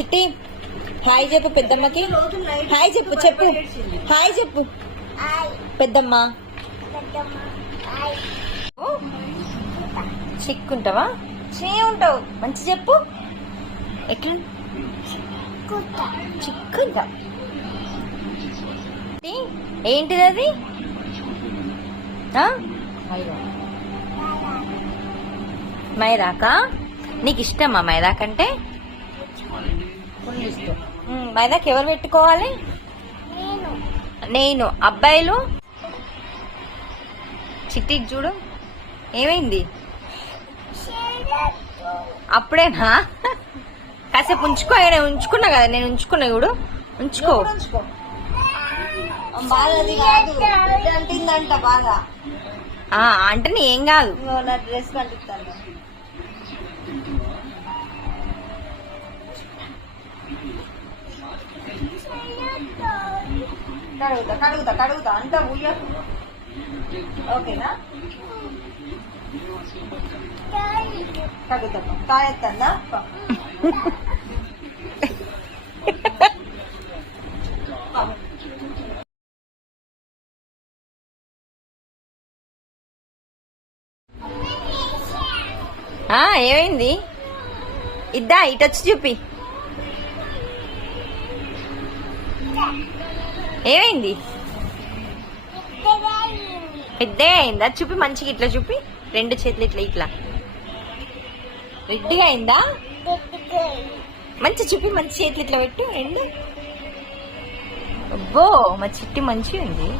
చిట్టి హాయ్ చెప్పు పెద్దమ్మకి. హాయ్ చెప్పు చెప్పు హాయ్ చెప్పు పెద్దమ్మ. చిక్కుంటావా? చే ఉంటావు మంచి చెప్పు. ఎట్లా చిక్కుంటా? ఏంటిది అది? మైదాకా? నీకు ఇష్టమా మైదాకంటే? మైదాకి ఎవరు పెట్టుకోవాలి? నేను. అబ్బాయిలు? చిట్టి చూడు ఏమైంది? అప్పుడేనా? కాసేపు ఉంచుకో. ఉంచుకున్నా కదా నేను. ఉంచుకున్నా చూడు. ఉంచుకో. అంటిందంట బాగా. అంటే ఏం కాదు. నా డ్రెస్ కంటిస్తాను. కడుగుతా కడుగుతా కడుగుతా అంతా ఉయ్య. ఓకేనా? కడుగుతా. కాయెత్తందా? ఏమైంది? ఇద్దా ఇటొచ్చి చూపి. ఏమైంది? పెద్దగా అయిందా? చూపి మంచిగా. ఇట్లా చూపి. రెండు చేతులు ఇట్లా ఇట్లా. రెడ్డిగా అయిందా? మంచి చూపి. మంచి చేతులు ఇట్లా పెట్టు రెండు. అబ్బో మా చిట్టి మంచిగా ఉంది.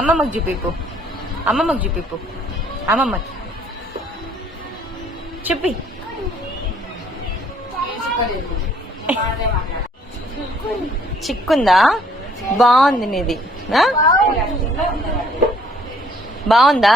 అమ్మమ్మకి చూపిపు. అమ్మమ్మకి చూపిపు. అమ్మమ్మకి చూపి. చిక్కుందా? బాగుంది నీది. బాగుందా?